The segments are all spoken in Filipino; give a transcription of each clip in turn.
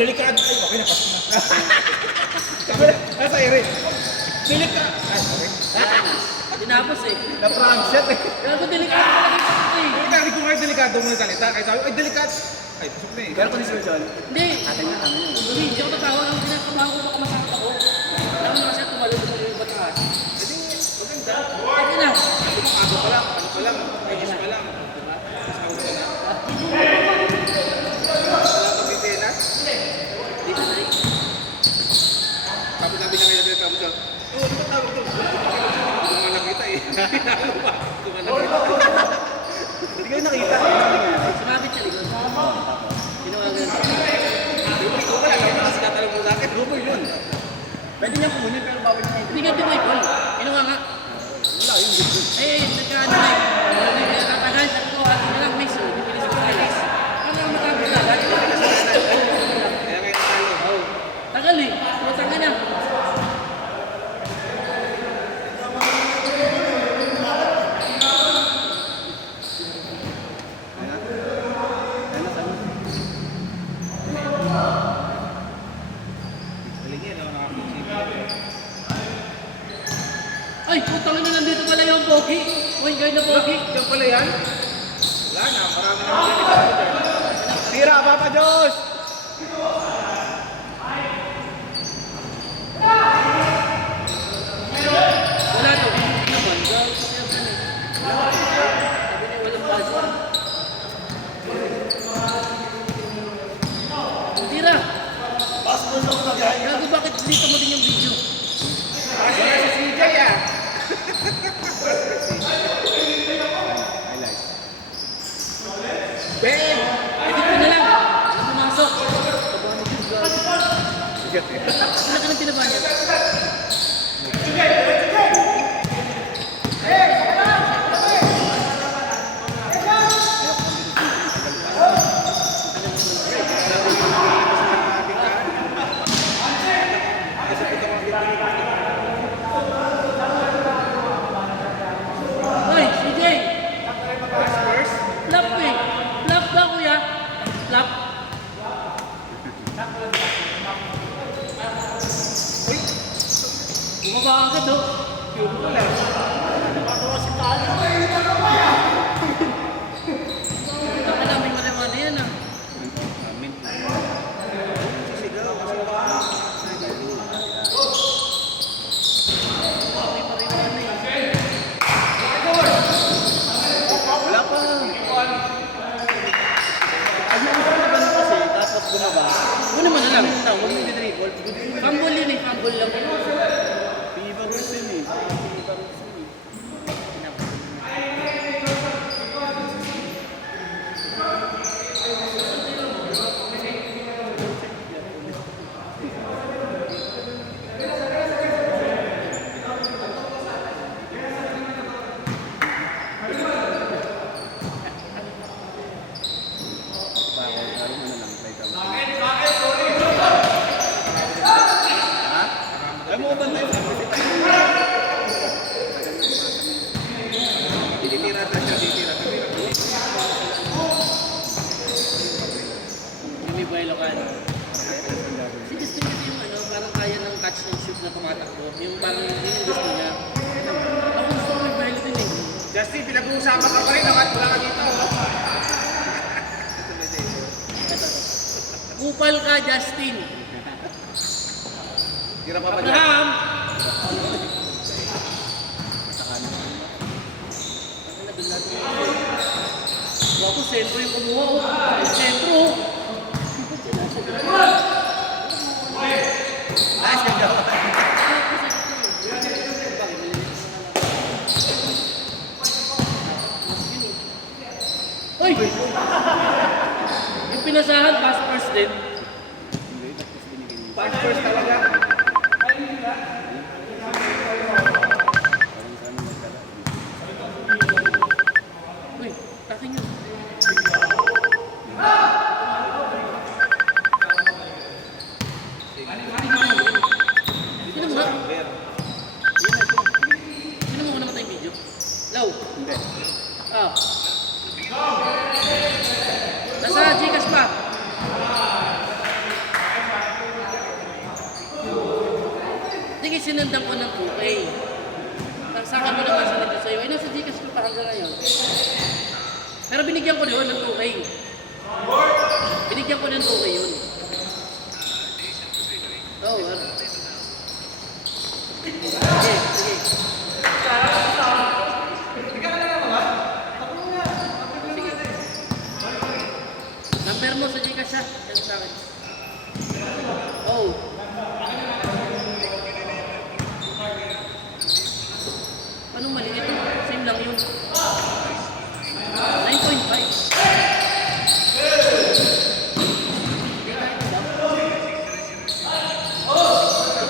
delikado. Ay, okay na, pasok na. Sabi na, nasa ere. Delikado. Ay, sorry. Tinapos eh. Na-prank shot eh. Gago delikado talaga ito eh. Hindi ko ngayon delikado mo yung salita. Kaya sabi, ay, delikado. Ay, pasok na eh. Pero kung Sir John, Hindi. atin na kami yun. Hindi ako natawa lang. Kinakabahan ko baka masakit ako. Alam mo kasi tumalog mo yung batas. Hindi, maganda. Okay na. Ano pa lang, ano pa lang, ayos pa lang. Diba? Sabi ko na. Wala kang bitenas. Hindi na tayo. Sabi na ngayon din kami siya. Oo, ano ba tawag to? Tumanap kita eh. Tumanap kita. Hindi kayo nakita. Ano nangyari? Sumabit sa likod. Tinawagan. Ikaw ka lang, kasi tatanong mo sa akin. Rumor yun. Pwede niya kunin pero bawal na Hindi ka tinoy ko. Kinuha nga. Wala yung good. Eh, nagkaano na eh. Nagkatagal. Sabi ko, atin na lang, miss. Hindi pinis ko kalis. Ano ang matapos na? Kaya ngayon talo. Tagal eh. Putang ka na. Ano sabi? Halingin, ako nakapag-isip. Ay, putang na nandito pala yung pogi. Uy, guard na pogi. Diyan pala yan? Wala na, marami na mga Tira, Papa Diyos! Wala to. Ano ba? Sabi niya walang pass. Tira. Gago, bakit dito mo din yung video? Wala si CJ ah. Highlight. Ben! Edit ko na lang. Ano pumasok? Sigat eh. Ano ka nang tinabahan niya? Hoy, CJ! Flap eh. Flap ba, kuya? Flap. Bumaba agad, oh. Ito ka namin malamana yan, ah. Amin. Sisigaw, kasi May pa rin yan, eh. Wala pa. Ay, yung isa na ganun kasi, tapos bumaba. Ano naman na lang? Huwag mo i-dribble. Fumble yun eh, fumble lang. Piba rules yun eh. Piba rules yun eh. Pa ako, laro mo na lang. Try ka. Ha? Ay mo ba tayo? tinitira na siya, titira. Jimmy Boy Local. Si Justin kasi yung ano, parang kaya ng catch and shoot na tumatakbo. Yung parang yun yung gusto niya. Ako gusto ko may violet din eh. Justin, pinag-uusapan ka pa rin. Wala ka dito. Kupal ka, Justin. Tira pa ba dyan? Abraham! Ako, sentro yung kumuha. Oh. Sentro. Oh. Nice ka daw. Uy! Yung pinasahan, pass first din. Hindi, tapos binigay niya. Pass first talaga. Parang sana magkala. Uy, takin yun. Sino mo nga? Sino mo nga namatay yung video? Law. Hindi. Ah. Nasa Gcash pa. sige, sinundan ko ng 2K. Saka mo naman sa nito sa'yo. Ay, nasa Gcash ko pa hanggang ngayon. Pero binigyan ko yun ng 2K. Binigyan ko ng 2K yun. Oo, ano? Sige, sige. Sige. Number mo sa Gcash ha. Yan sa akin. Oh. Anong mali? Ito, same lang yun. 9.5.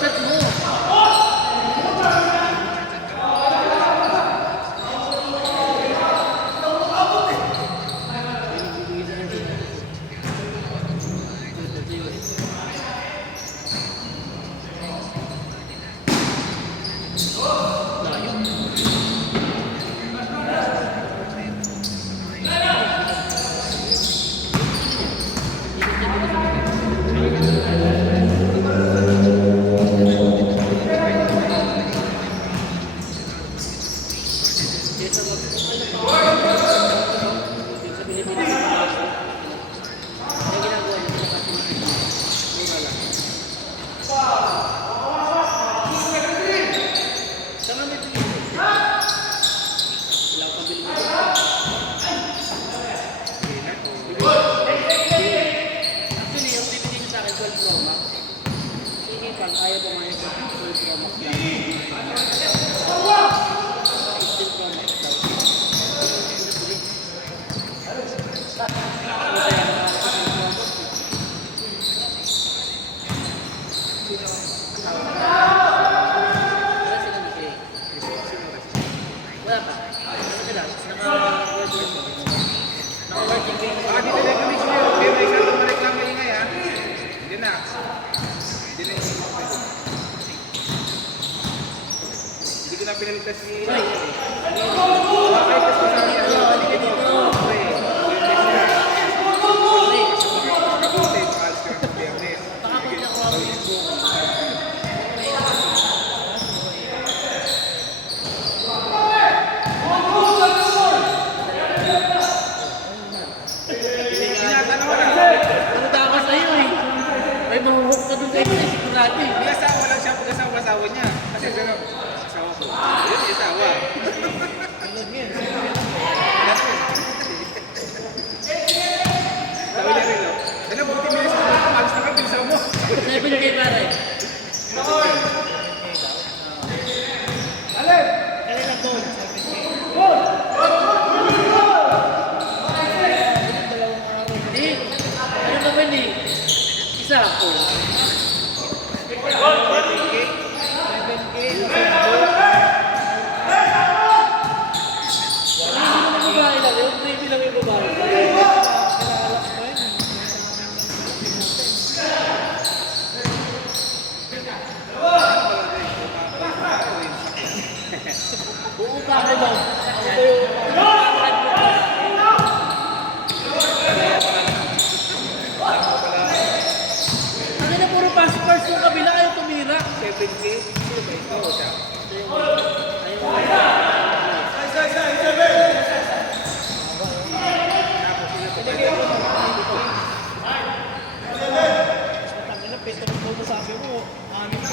Ikat mo. Actually, yung bibigay niyo sa akin 12 Pro Max. Sige, pang ayaw pumayag sa 12 Pro Max lang. 16 Pro Max daw. Masaya ka sa 16 Pro Max. Wala sila na siya eh. Wala pa. Ano sila? Naka-working kayo. Dito na kami siya. May isa itong mareklamo ingay ha. Hindi na. Hindi na yung hindi ko na pinalitas si... Ay, Makaitas ko sa akin. Halika dito. Kapatid, maalas ka ng Biyernes. baka pag nakuha mo yung buko. Tinatanong na. Pumunta ako sa'yo eh. May mahuhok ka doon kayo eh. Sigurado eh. May asawa lang siya pag-asawa niya. Kasi sino? Asawa ko. Yun, may asawa. Sabi niya rin, ano, buti bilis mo. Alas na ka, bilisan mo. 7K pare. Hindi. Ano naman eh? Isa ako. Hindi naman babae lang. Yung baby lang yung babae. Oo, pare lang. Ako yung... Ano na puro pass-pass yung kabila ayaw tumira. 7K? Sino ba ito? O siya?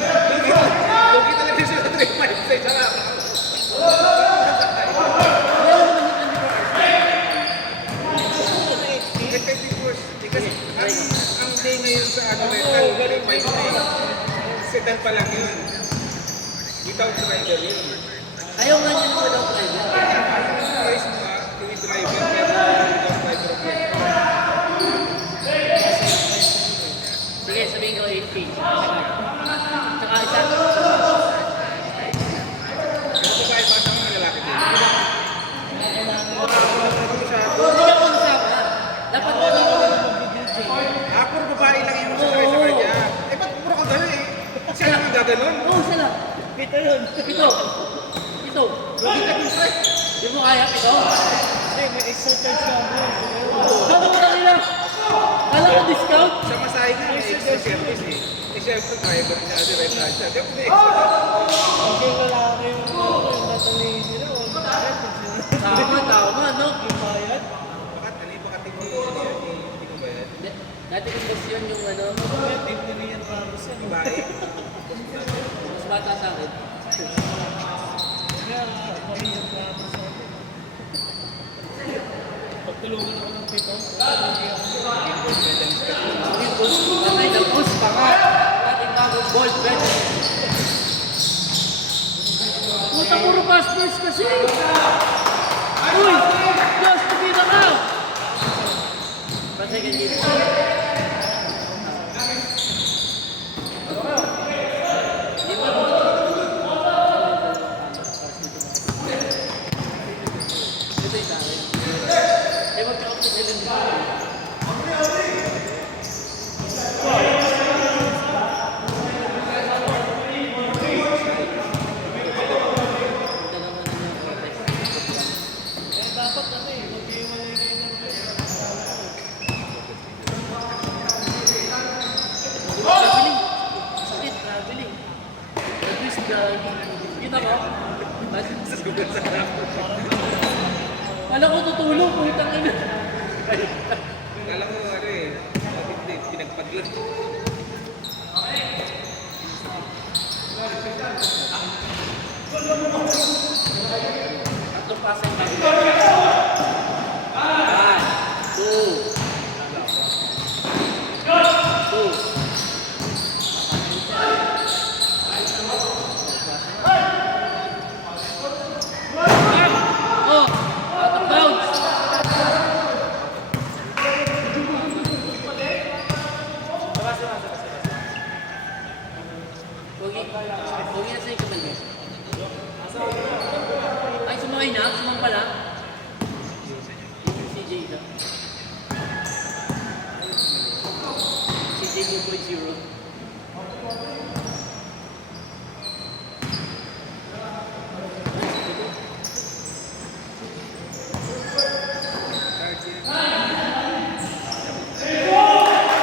Lugi talaga siya sa 3.5 sa isa lang. Kasi ang day ngayon sa ano rental, 3.5 sedan pa lang yun. Without driver yun. Ayaw nga niya naman daw driver. Guys, with driver, pero without driver of yun. Sige, sabihin ko 8K. Tsaka isa. Pero babae pa sa mga lalaki din. Hindi ako usapa. Dapat ko lang ako mag-DJ. Puro babae lang yung sasakay sa kanya. Eh, ba't puro ka gano'n eh? Siya lang ang gaganon. Oo, isa lang. Pito yun. Ito. Ito. Lugi ka din, pre. Di mo kaya? Ito. Hindi, may extra charge ka mo. Ano mo lang ina? Kala ko discount? Sa masahe nga, may extra service eh. Eh, siyempre, driver niya, direct siya. Di ba, may Okay, wala kayong yung tatalihin nila. Wala Tama, tama, no? yung bayad. Baka tingin hindi ko ba yan? Dati ko kasi yun yung ano, Kaya team na niyan Ramos yan. Babae? mas bata sa akin. Kaya Maria Ramos yan. Pagtulungan ako ng pito, tatagi ako. Patay na push pa nga. Ating bagong ball, pwede. Puta, puro pass first kasi. Uy! Diyos, tumira ka! Patay ka dito. Di ba? Ito yung dami. Eh, magka-out ko sila dito. Kaya dapat ano eh, mag-iwalay kayo ng Traveling. Sakit, traveling. At least, kita mo? Kala ko tutulong, putang ina. Kala ko, ano eh, hindi, pinagpaglas. Tatlong pasa yung bago. 1, 2. Oh, out of bounds. Pogi na sa yung kamay mo. Ay, sumakay na? Sumang pala? CJ na. CJ 2.0.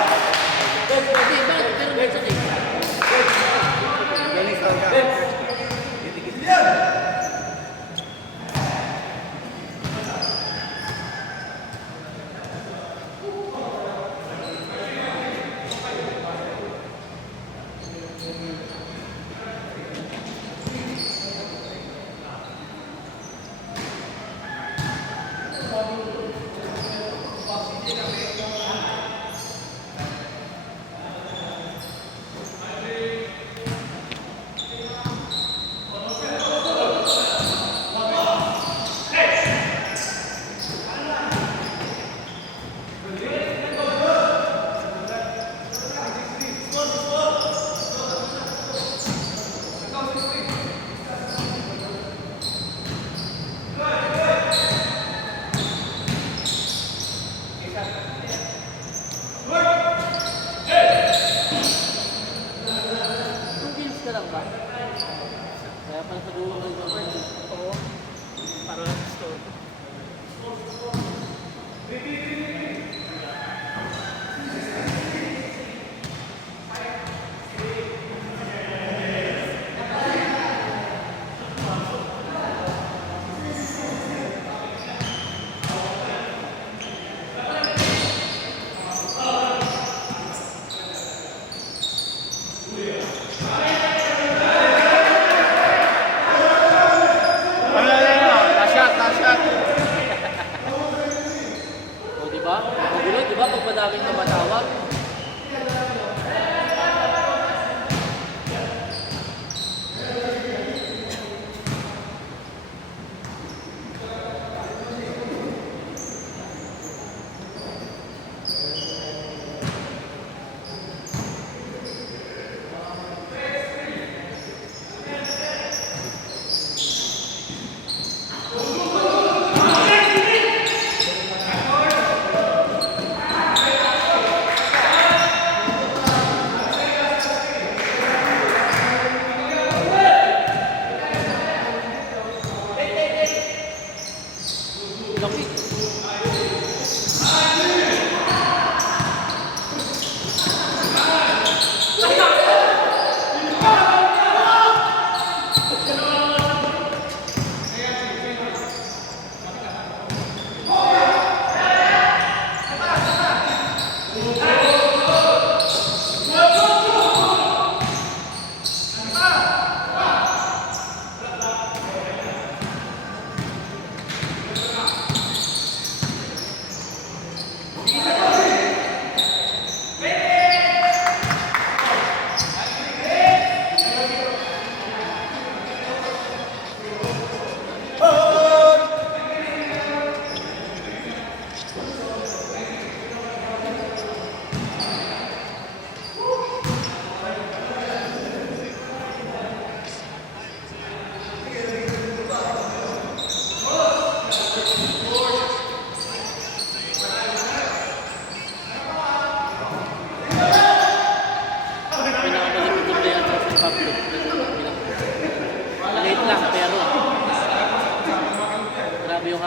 Okay, bakit? Pero may sakit. Galing sa ka. Two games ka lang ba? Kaya pala sa dulo ng gawin. Oo. Para lang sa store. O, di ba?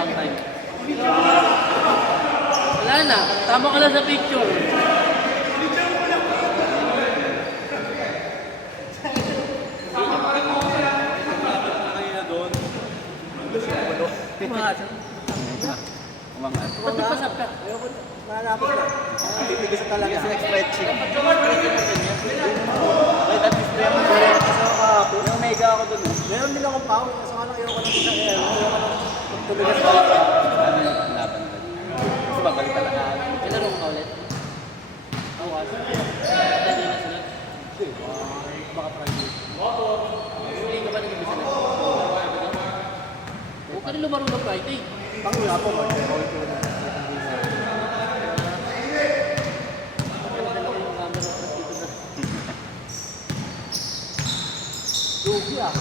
One time. Wala na. Tama ka lang sa picture. Kanina doon. Umangat. Umangat. Ba't nagpasap ka? Ayoko, mahanapin na. Titigas na talaga. Kasi stretching. Ba't ka ma-stretching mo ganyan? Wait, at least yung yung mega ako doon. Meron din akong pao. Kaso nga lang ayoko lang sa air. Ayoko lang tumigas na lang. Ano yung laban ba? Kasi babalik talaga. Kilaro mo ka ulit? Oo, kasi. Dali na sunod. Hindi, baka private. Hindi ka ba nag-ibig sunod? Huwag ka rin lumaro ng Friday. Pangula po, mag-roll ko na. Dala ko yung camera plus dito na. Lugi ah.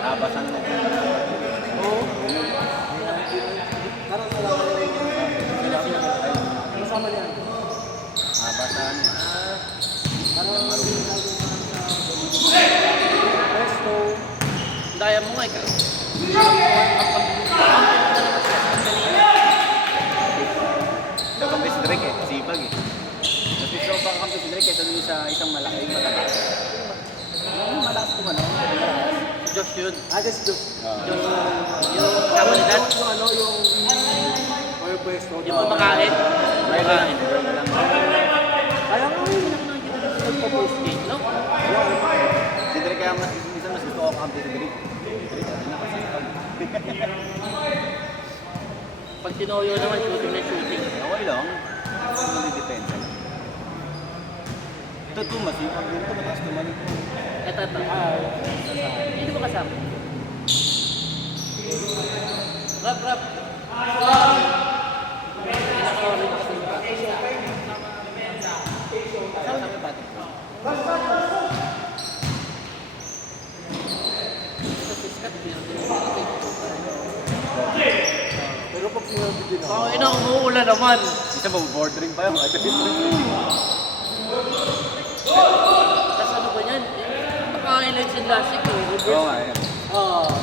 Tabasan mo. Oo. Parang wala ka lang. Kasama niyan. Tabasan. Parang marunong na sa resto. Daya mo nga ikaw. Kapag si Drake eh. Sipag eh. Mas gusto ko pa kapag si Drake kaysa dun sa isang malaki matataas. Yung malakas ko ano? Josh yun. Just do. Josh. Yung kamunidad. Yung ano, yung oil pwesto. Yung mamakain. Mamakain. Kaya nga yun. Nagpo-post game, no? Si Drake kaya mas minsan mas gusto ko kampi si Drake. Drake ano na kasi pag Pag tinoyo naman, shooting na shooting. okay lang. Hindi depensa. Ito tumas yung pag dito mataas tumalik. Eto. Hindi mo kasama. Rap. Pinaka-orange kasi yung back. Kasama yung batik ko. Sa siskat, Pero pag sinabi din ako, ina, umuulan naman. Isa ba bordering pa yun? Ito Tapos ano ba yan? Naka-highlights yung last week, Oo reverse. nga yan.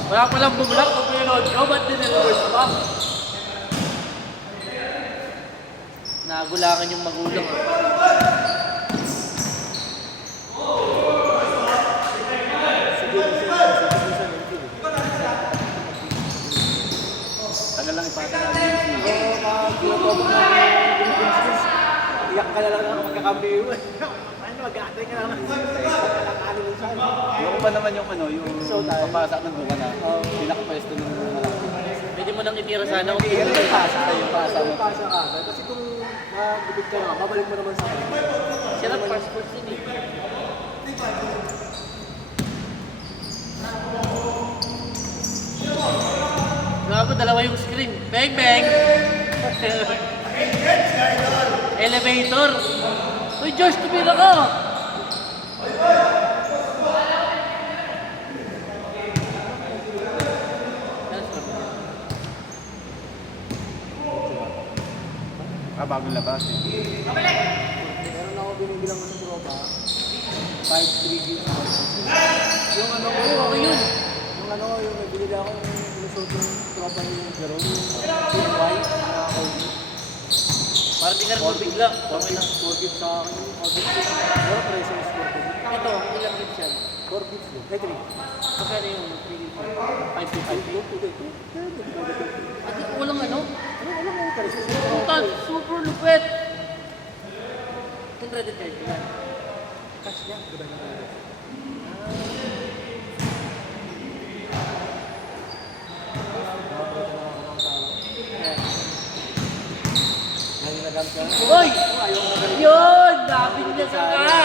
Wala pa lang bumulak kung pinanood ko, ba't din-reverse pa? Nagulangan yung magulang. Tagal lang ipasa namin yung sino. pag ginagawa mo ng business, iyak ka na lang ng magkakambi mo. Ano, mag-aatay ka lang ng ano mo siya. Yung ba naman yung ano, yung So, tayo. papasa ng buka na, pinakapwesto ng malaki. Pwede mo nang itira sana kung Pero may pasa. Yung pasa mo. May pasa ka. Kasi kung magubig ka na, babalik mo naman sa akin. sirap passport yun eh. Gago, dalawa yung screen. Bang, bang! Elevator! Uy, Josh, tumira ka! Bagong labas eh. Meron ako binibilang sa tropa. 5-3 years. Yung ano ko, Oo, okay yun. yung ano, yung nabili ako yung pinusot yung tropa ni Jerome, yung CY, na Kobe. Para di ka rin mabigla. Okay lang. 4 gifts sa akin yung Kobe. Pero presyo yung score ko. Ito, ilang gigs yan? 4 gifts din. Eh, 3. Magkano yung 3 gigs? 5 At walang ano? Ano mo yung presyo? Puta, super lupet! Itong credit card, yan. Cash niya. Ganda na tayo. Naginagam ka. Uy! Yun! Dapat niya sa ka!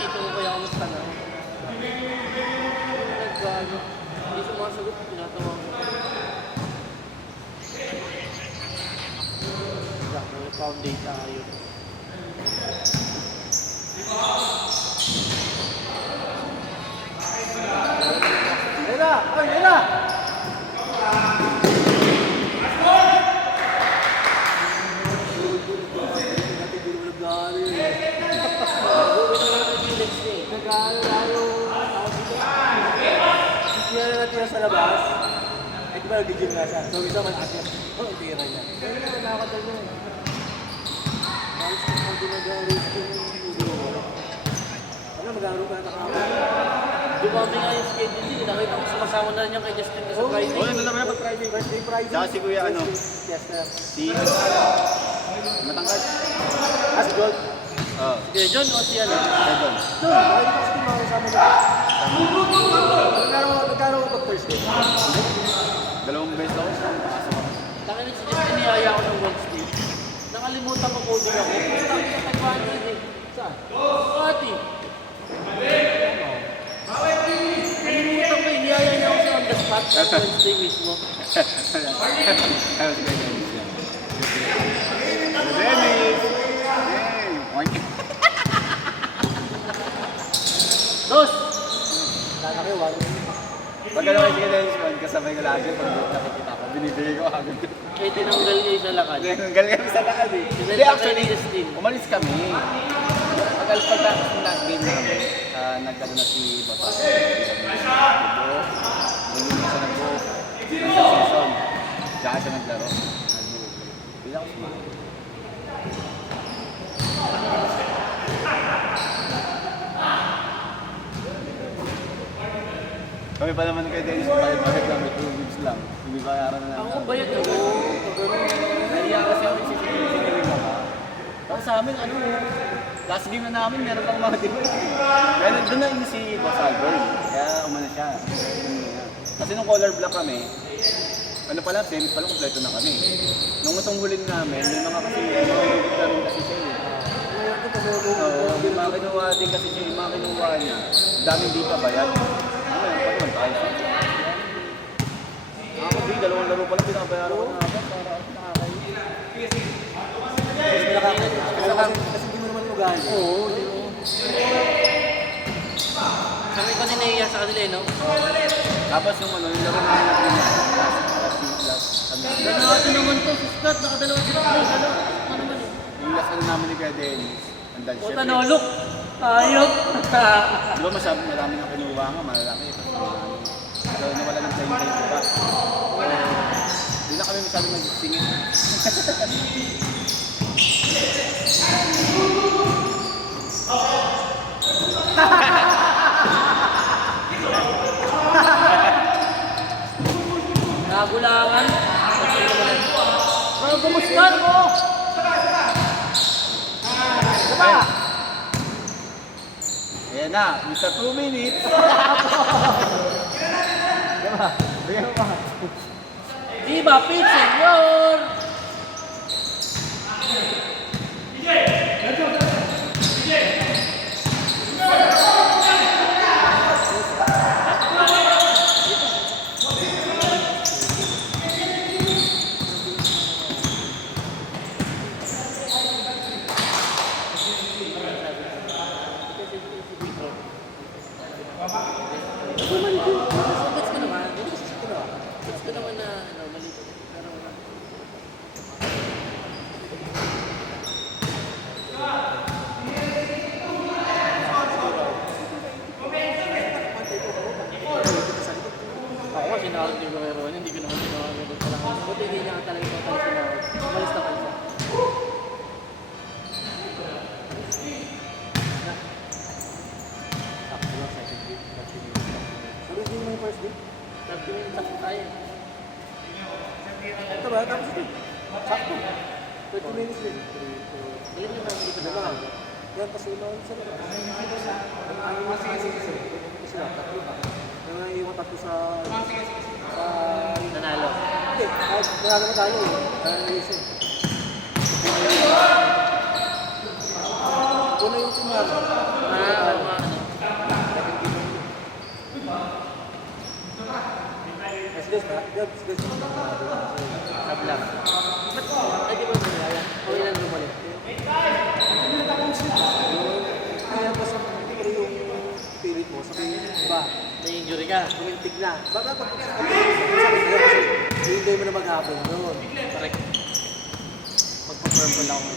Ito ko kaya kamusta na? Nagano. Hindi sumasagot, tinatawa ko. Found day tayo. Ayun na! Ay, ayun na! Natigil mo nagdaan yun eh. So, isa man akyat. Oh, ang tira niya. Kaya nga, nakakadal mo. Halos kung ginag-race ko yung ulo. Ano, mag-aaroon ka na nakakadal. Dumami nga yung schedule din. Nakita ko sumasama na niya kay Justin sa Friday. Oo, ano naman pag Friday. Wednesday, Friday. Tsaka si Kuya, ano? Yes, na. Si... Matangkad. Ah, si Joel. Oo. Sige, John o si ano? Seven. Joel, bakit ito kasi makasama na? Nagkaroon ko pag Thursday. Dalawang beses ako. Pasok ako. Taka na si Justin, niyaya ako ng Wednesday. Nakalimutan ko coding ako. Punta ko sa Tagwan yun eh. Saan? Ati. Nakalimutan ko eh. Niyaya niya ako sa on the spot sa Wednesday mismo. Ayun, si Kuya Dennis yan. Kuya Dennis! Hey! Oink! Dos! Lalaki, walo. Pag ano kay si Kuya Dennis man, kasabay ko lagi pag nakikita ko, binibigay ko agad. Eh, tinanggal niya yung sa lakad. Galing kami sa lakad eh. Hindi, actually, umalis kami. Pagkatapos ng last game namin, nagkano na si Boss. Nagbuo siya nagbuo. Sa season. Tsaka siya naglaro. Nagbuo. Hindi ako sumali. Kami pa naman kay Dennis, bayad kami 2 weeks lang. Hindi bayaran na namin. Ako bayad ako. Nahiya kasi ako sinilig ako. Tapos sa amin, ano, last game na namin, meron pang mga diba. Kaya doon na yun si Boss Albert. Kaya umano siya. Kasi nung color black kami, ano pala, semis pala, kompleto na kami. Nung itong huling namin, may mga kasi, mga rin kasi siya eh. Oo, may mga kinuha din kasi siya, yung mga kinuha niya. Daming di pa bayad. Ano yun, pag naman tayo. Ako din, dalawang laro pala, pinabayaran ko na agad para nakakain. Kasi hindi mo naman ugali. Oo, Sabi ko din naiya sa kanila eh, no? tapos yung ano, yung laro namin na last Ganado naman to, si Scott, nakadalawa sila play, ano? Ano naman eh? yung last ano namin ni Kuya Dennis, ang dahil O syempre. tanolok! Ayop! Di ba masabi marami na kinuha nga, malalaki. So nawala ng time tayo ba? Hindi na kami masabi mag-singit. Nagulangan. Bro, kumusta mo? Diba? Ayan na, Mr. 2 minutes. Diba? Bigyan mo pa. Viva Pete, senyor! Gets ko naman. Gets ko naman na ano, mali. Pero wala. Ako kasi nakakot yung Guerrero, hindi ko naman sinawagin ko lang. Buti hindi niya talaga ito talaga sinawag. Umalis na kayo. Sabi din mo yung first day. 30 minutes ako tayo. Ito ba? Tapos ito. Sakto. 30 minutes din. Ilan yung mga dito na Diba? Yan, pasunaw sa labas. Ano yung mga sige. Sila, tatlo ba? Yung naiiwan tatlo sa... nanalo. Hindi, kahit marami na tayo eh. Kaya naisip. Una yung team namin. Mga ano. SDS na? SDS na. Sablang. Ay, di ba ito nilala? O ilan lumalik? Kaya pa sa pero yung pilit mo, sabi ba, Na-injury ka. tumintig na. Baka pag sabi sa'yo kasi hindi mo na maghapon doon. Correct. Magpa-purple ako.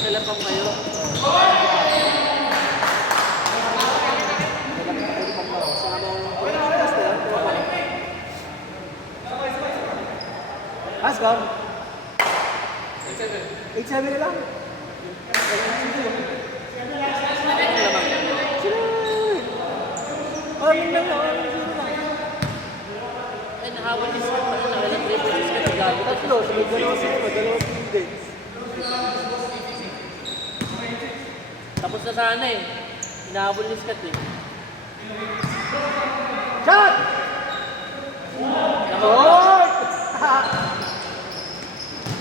Sila pang kayo. Asgam. 8-7 lang. Amin lang ako. Ay, nahabol yung skat pa na. Walang triple yung skat. Gago. Tatlo, sunod dalawa sila, dalawang team din. Tapos na sana eh. Hinahabol yung skat eh. Shot! Naman Goal!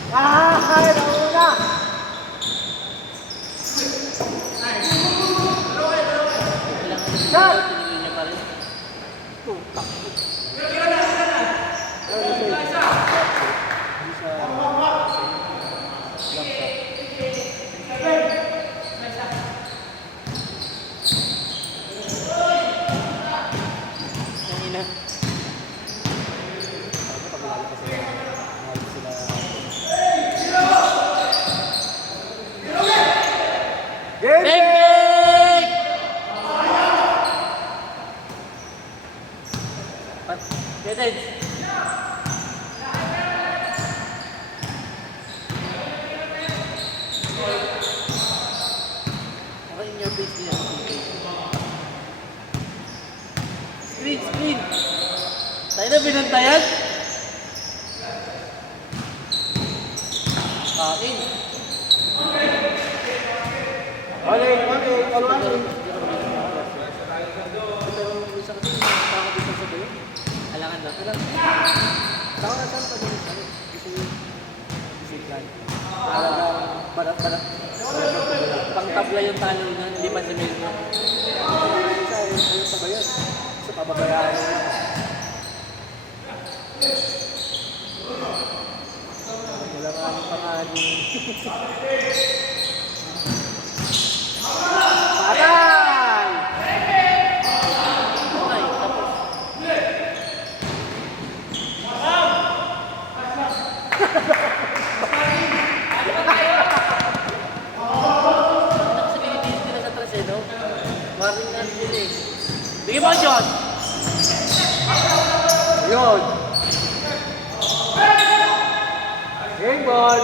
Ay, nauna! Shot! Tinigil niya pa rin. Kanina. Game! Big big! Get okay in your face niya. Screen! Tayo na binantayan? Kain. Okay, all one. Ito yung isa kasi yung takot dito sa bayo. Halangan na. Saka na saan pa din siya? Gusto niyo bisikan. Talagang barat-barat. Pang-tabla yung talo na, hindi pa si Melmo. Isa ay ayun sa bayan. Sa pababayaan na lang. Wala nga ang pangalan. Patay! Okay, tapos. Sa Pilipinas nila sa Traseno, warning na sila eh. Bigyan mo ka, John! Yun! Game ball!